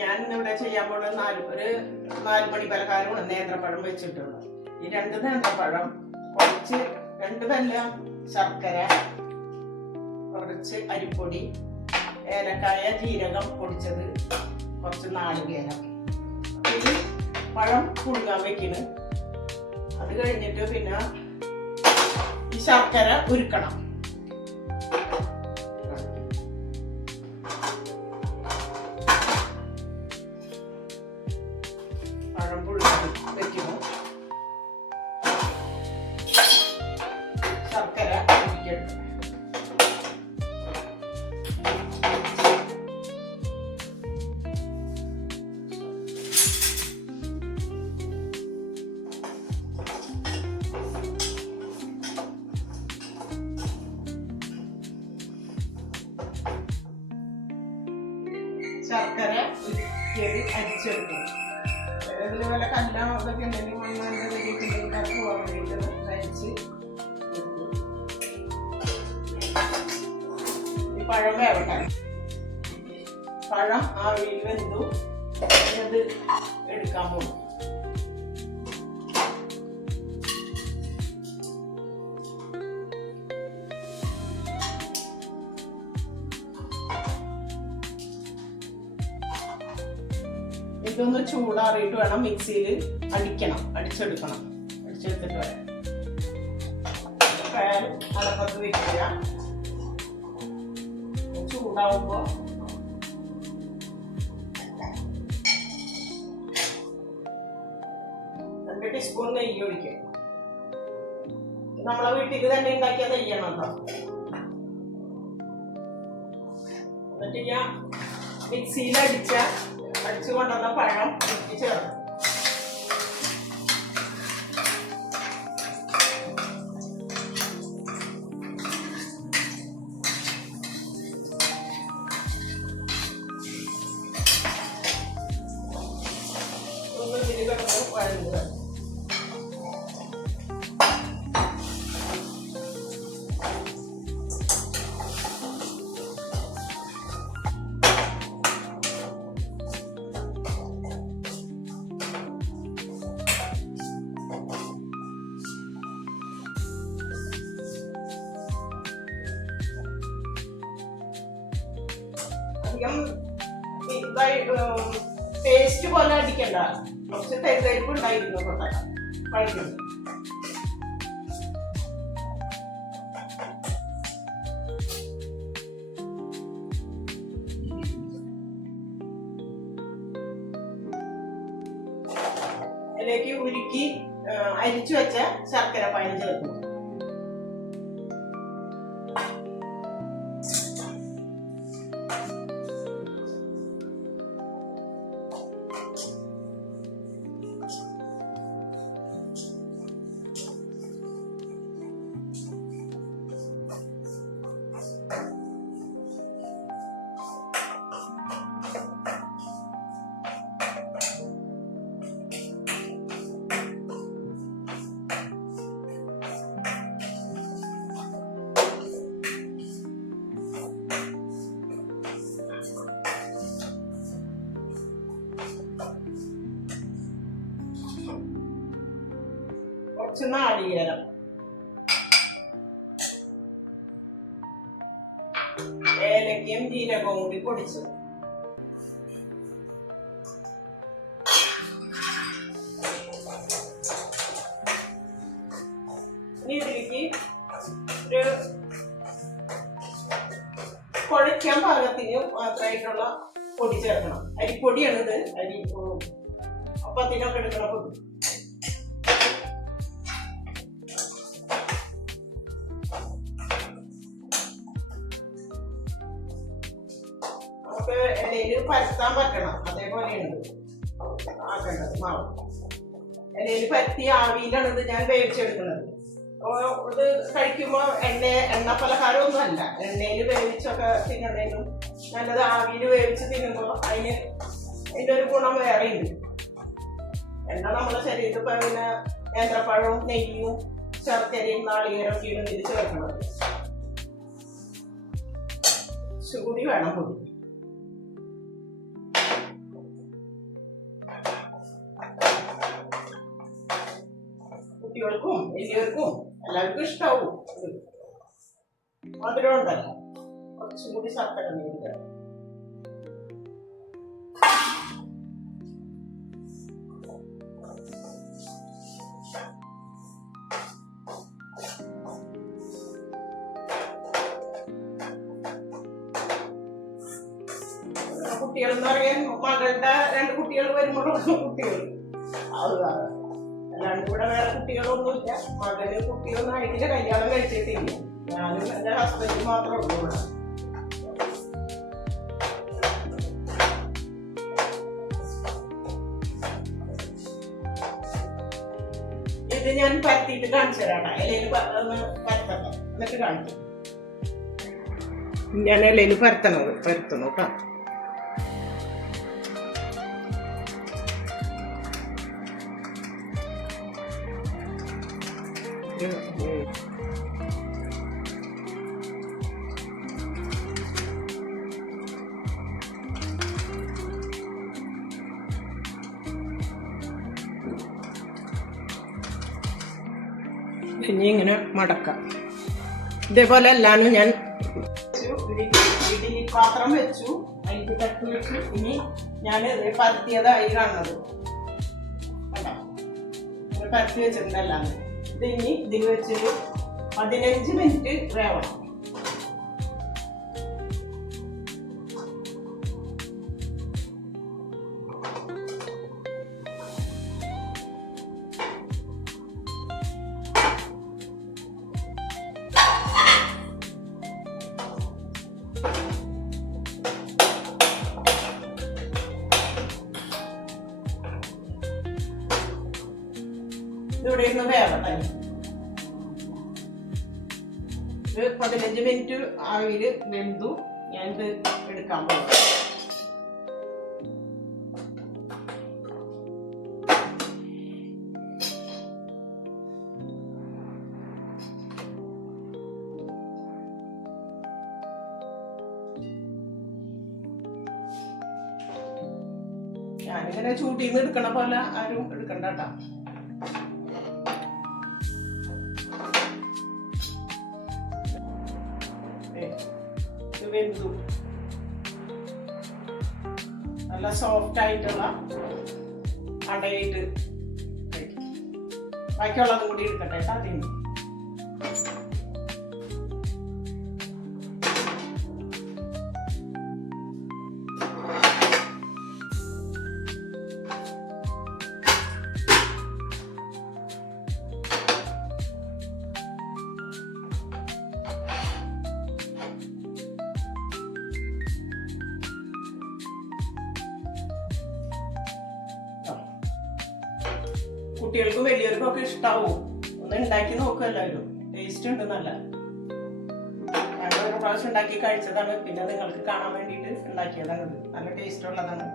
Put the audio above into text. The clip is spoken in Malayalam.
ഞാൻ ഇവിടെ ചെയ്യാൻ പോകുന്ന നാല് ഒരു നാല് മണി പലഹാരമാണ് നേന്ത്രപ്പഴം വെച്ചിട്ടുള്ളത്. ഈ രണ്ട് നേന്ത്രപ്പഴം കുറച്ച് രണ്ട് നല്ല ശർക്കര കുറച്ച് അരിപ്പൊടി ഏലക്കായ ജീരകം പൊടിച്ചത് കുറച്ച് നാളികേരം ഇത് പഴം പുഴുകാൻ വെക്കുന്നു അത് കഴിഞ്ഞിട്ട് പിന്നെ ഈ ശർക്കര ഉരുക്കണം. പഴം വേവട്ടെ. പഴം ആവിയിൽ വെന്തു. അത് എടുക്കാൻ പോകും ഇതൊന്ന് ചൂടാറിയിട്ട് വേണം മിക്സിയിൽ അടിക്കണം അടിച്ചെടുക്കണം. അടിച്ചെടുത്തിട്ട് വരാം. പാൻ അടപ്പത്ത് വെക്കുക. ചൂടാവുമ്പോ രണ്ട് ടീസ്പൂൺ നെയ്യ് ഒഴിക്കും നമ്മളെ വീട്ടിൽ തന്നെ ഉണ്ടാക്കിയ നെയ്യാണ് എന്നിട്ട് ഞാൻ മിക്സിയിൽ അടിച്ച അടിച്ചു കൊണ്ടുവന്ന പഴം ഉരുക്കി അധികം പേസ്റ്റ് പോലെ അടിക്കണ്ട. കുറച്ച് തെരഞ്ഞെടുപ്പ് ഉണ്ടായിരുന്നു കൊണ്ടൊക്കെ കഴിക്കും അതിലേക്ക് ഉരുക്കി അരിച്ചു വെച്ച ശർക്കര പാനി ചേർക്കും കുറച്ച് നാളികേരം. ഏലക്കയും ജീരകവും കൂടി പൊടിച്ചു. ഇനി കുഴയ്ക്കാൻ പാകത്തിന് മാത്രമായിട്ടുള്ള പൊടി ചേർക്കണം. അരിപ്പൊടിയാണിത്. അരി അപ്പത്തിനൊക്കെ എടുക്കണ പൊടി. നമുക്ക് ഇലയിൽ പരത്താൻ പറ്റണം. അതേപോലെയാണ് ഇത് ആക്കേണ്ടത് മാവ്. ഇലയിൽ പരത്തി ആവിയിലാണ് ഇത് ഞാൻ വേവിച്ചെടുക്കുന്നത്. അപ്പോൾ ഇത് കഴിക്കുമ്പോൾ എണ്ണ എണ്ണ പലഹാരമൊന്നും അല്ല എണ്ണയിൽ വേവിച്ചൊക്കെ തിന്നണേലും നല്ലത് ആവിയിൽ വേവിച്ച് തിന്നുമ്പോൾ അതിന് അതിന്റെ ഒരു ഗുണം വേറെ ഉണ്ട് എണ്ണ നമ്മുടെ ശരീരത്തിൽ പിന്നെ നേന്ത്രപ്പഴവും നെയ്യും ശർക്കരയും നാളികേരൊക്കെയാണ് ഇതിൽ ചേർക്കുന്നത് ചൂടി വേണം പൊടി. കുട്ടികൾക്കും വലിയവർക്കും എല്ലാവർക്കും ഇഷ്ടാവും മധുരം ഉണ്ടല്ലോ കുറച്ചും കൂടി ശർക്കര നീര് കുട്ടികൾ എന്ന് പറയാൻ മകളുടെ രണ്ട് കുട്ടികൾ വരുമ്പോഴുള്ള കുട്ടികൾ. അത് അല്ലാണ്ട് വേറെ കുട്ടികളൊന്നുമില്ല. മകന് കുട്ടിയൊന്നും ആയിട്ടില്ല കല്യാണം കഴിച്ചിട്ടില്ല. ഞാനും എന്റെ ഹസ്ബൻഡും മാത്രമേ ഉള്ളൂ ഇവിടെ. ഇത് ഞാൻ പരത്തിയിട്ട് കാണിച്ചു തരാം ഇലയിൽ പരത്തണം. എന്നിട്ട് കാണിച്ചു ഞാൻ ഇലയിൽ പരത്തണത് പരത്തണം കേട്ടോ. ഇനി ഇങ്ങനെ മടക്കാം. ഇതേപോലെ എല്ലാനും ഞാൻ പാത്രം വെച്ചു. അതിൽ തട്ടി വെച്ചു. ഇനി ഞാൻ പരത്തിയതായി കാണുന്നത്. പരത്തി വെച്ചിട്ടുണ്ടല്ലാന്ന് ഇത് ഇനി ഇതിൽ വെച്ചൊരു പതിനഞ്ച് മിനിറ്റ് വേവണം. ഇവിടെ ഇരുന്ന് വേവട്ടെ. ഇത് പതിനഞ്ച് മിനിറ്റ് ആവിയിൽ വെന്തു. ഇത് എടുക്കാൻ പോകും ഞാനിങ്ങനെ ചൂട്ടിന്ന് എടുക്കണ പോലെ ആരും എടുക്കണ്ട കേട്ടോ. വെന്തു നല്ല സോഫ്റ്റ് ആയിട്ടുള്ള അടയിട്ട് ബാക്കിയുള്ളതും കൂടി എടുക്കട്ടെ കേട്ടോ? അതിന്. കുട്ടികൾക്കും വലിയവർക്കും ഒക്കെ ഇഷ്ടാവും. ഒന്ന് ഉണ്ടാക്കി നോക്കുക എല്ലാവരും. ടേസ്റ്റ് ഉണ്ട് നല്ല. ഞങ്ങൾ ഒരു പ്രാവശ്യം ഉണ്ടാക്കി കഴിച്ചതാണ്. പിന്നെ നിങ്ങൾക്ക് കാണാൻ വേണ്ടിയിട്ട് ഉണ്ടാക്കിയതാണ്. നല്ല ടേസ്റ്റ് ഉള്ളതാണ്.